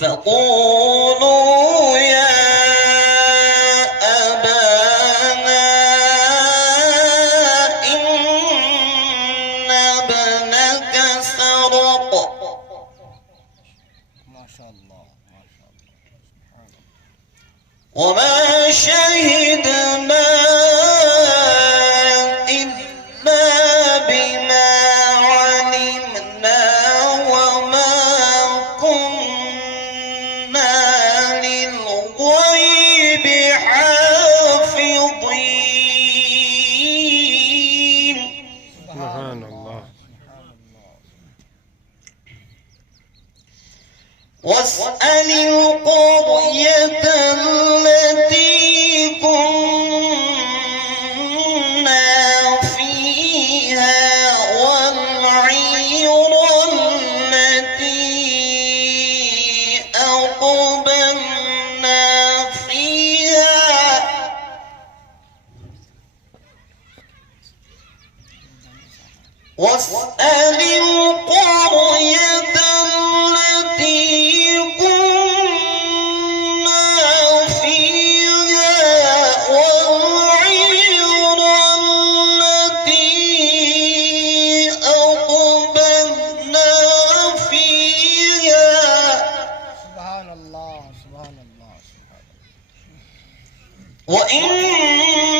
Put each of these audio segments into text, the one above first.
فقولوا يا أبانا إن ابنك سرق. ما شاء الله ما شاء الله. وما شهدنا إلا بما علمنا وما كنا للغيب حافظين. سبحان الله. واسأل القرية التي كنا فيها والعير التي أقبلنا فيها واسأل القرية التي كنا فيها والعير التي أقبلنا فيها. سبحان الله سبحان الله. وإنا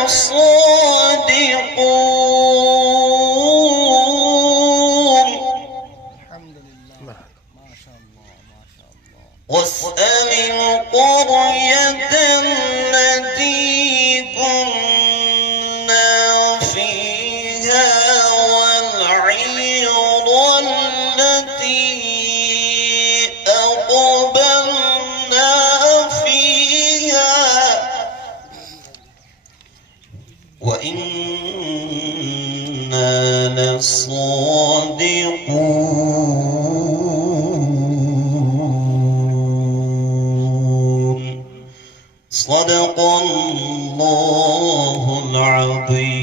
لصادقون. الحمد لله ما شاء الله ما شاء الله. واسأل القرية التي كنا فيها والعير التي أقبلنا فيها وإنا لصادقون. صدق الله العظيم.